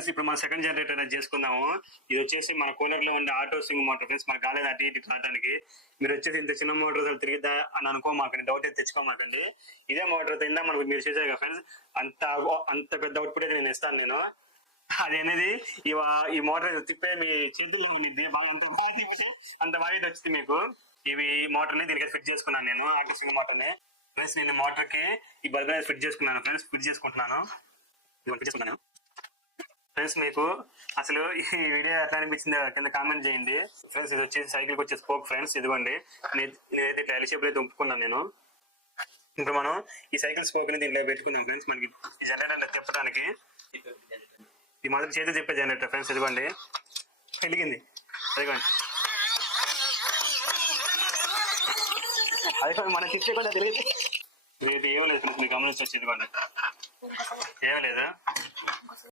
Friends ఇప్పుడు మన second generator అనేది చేసుకుందాము. ఇది వచ్చేసి మన కూలర్ లో ఉండే ఆటో స్వింగ్ మోటార్ ఫ్రెండ్స్. మనకు కాలేదు అటు ఇటు రావడానికి. మీరు వచ్చేసి ఇంత చిన్న మోటార్ తిరిగిద్దా అని అనుకోమాకండి, డౌట్ అయితే తెచ్చుకోమాకండి. ఇదే మోటార్ తిందా మనకు మీరు చేసే కదా ఫ్రెండ్స్, అంత పెద్ద అవుట్పుట్ అయితే నేను ఇస్తాను. నేను అది అనేది ఈ మోటార్ తిప్పే మీ చేతుల్లో ఉండిద్ది, అంత బాగా వచ్చింది మీకు. ఇవి మోటార్ ని దీనికి ఫిట్ చేసుకున్నాను నేను, ఆటో స్వింగ్ మోటార్ ని ఫ్రెండ్స్. నేను మోటార్ కి ఈ బల్బ్ అనేది ఫిట్ చేసుకున్నాను ఫ్రెండ్స్. ఫిట్ చేసుకుంటున్నాను ఫ్రెండ్స్. మీకు అసలు ఈ వీడియో ఎట్లా అనిపించిందో కింద కామెంట్ చేయండి ఫ్రెండ్స్. ఇది వచ్చేసి సైకిల్ కి వచ్చే స్పోక్ ఫ్రెండ్స్. ఇదిగోండి, నేనైతే ఇట్లా ఎల్ షేప్ అయితే ఒప్పుకున్నాను నేను. ఇంకా మనం ఈ సైకిల్ స్పోక్ ని దీంట్లో పెట్టుకున్నాం ఫ్రెండ్స్. మనకి ఈ జనరేటర్ తిప్పడానికి ఈ మొదటి చేతి తిప్పే జనరేటర్ ఫ్రెండ్స్. ఇదిగోండి వెలిగింది, అదిగోండి. అది మనం తిప్పే కూడా తెలియదు. ఏమీ లేదు ఫ్రెండ్స్, మీరు గమనించవచ్చు. ఇదిగోండి ఏమీ లేదు.